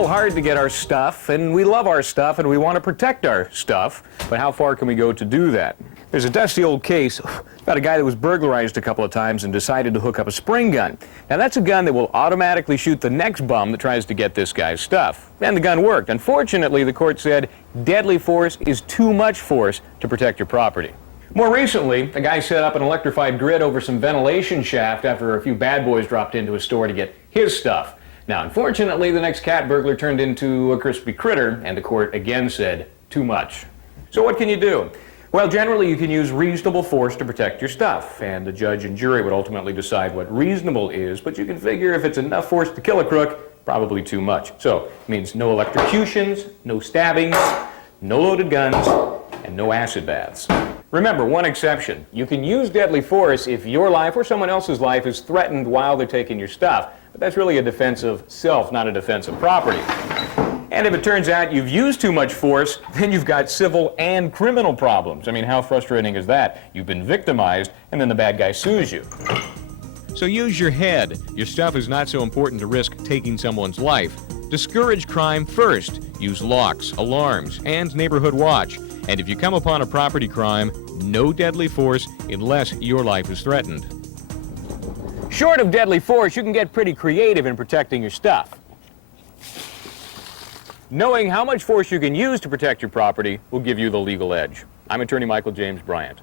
real hard to get our stuff, and we love our stuff, and we want to protect our stuff, but how far can we go to do that? There's a dusty old case about a guy that was burglarized a couple of times and decided to hook up a spring gun. Now that's a gun that will automatically shoot the next bum that tries to get this guy's stuff. And the gun worked. Unfortunately, the court said deadly force is too much force to protect your property. More recently, a guy set up an electrified grid over some ventilation shaft after a few bad boys dropped into a store to get his stuff. Now, unfortunately, the next cat burglar turned into a crispy critter, and the court again said too much. So what can you do? Well, generally you can use reasonable force to protect your stuff, and the judge and jury would ultimately decide what reasonable is, but you can figure if it's enough force to kill a crook, probably too much. So, it means no electrocutions, no stabbings, no loaded guns, and no acid baths. Remember, one exception. You can use deadly force if your life or someone else's life is threatened while they're taking your stuff, but that's really a defense of self, not a defense of property. And if it turns out you've used too much force, then you've got civil and criminal problems. I mean, how frustrating is that? You've been victimized, and then the bad guy sues you. So use your head. Your stuff is not so important to risk taking someone's life. Discourage crime first. Use locks, alarms, and neighborhood watch. And if you come upon a property crime, no deadly force unless your life is threatened. Short of deadly force, you can get pretty creative in protecting your stuff. Knowing how much force you can use to protect your property will give you the legal edge. I'm attorney Michael James Bryant.